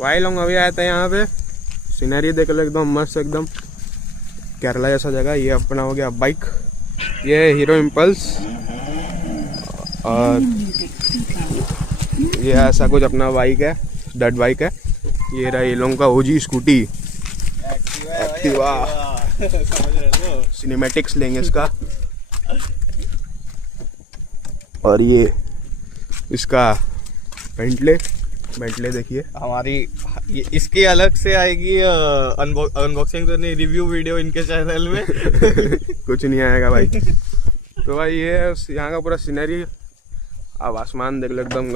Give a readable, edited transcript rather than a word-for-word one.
भाई लोग अभी आए थे यहाँ पे, सीनरी देख लो एकदम मस्त, एकदम केरला जैसा जगह। ये अपना हो गया बाइक, ये हीरो इम्पल्स, और ये ऐसा कुछ अपना बाइक है, डट बाइक है। ये रहा ये लोगों का ओजी स्कूटी एक्टिवा, सिनेमैटिक्स लेंगे इसका। और ये इसका बेंटले देखिए हमारी, इसकी अलग से आएगी अनबॉक्सिंग तो नहीं, रिव्यू वीडियो इनके चैनल में। कुछ नहीं आएगा भाई। तो भाई ये यहाँ का पूरा सीनरी, अब आसमान देख लो एकदम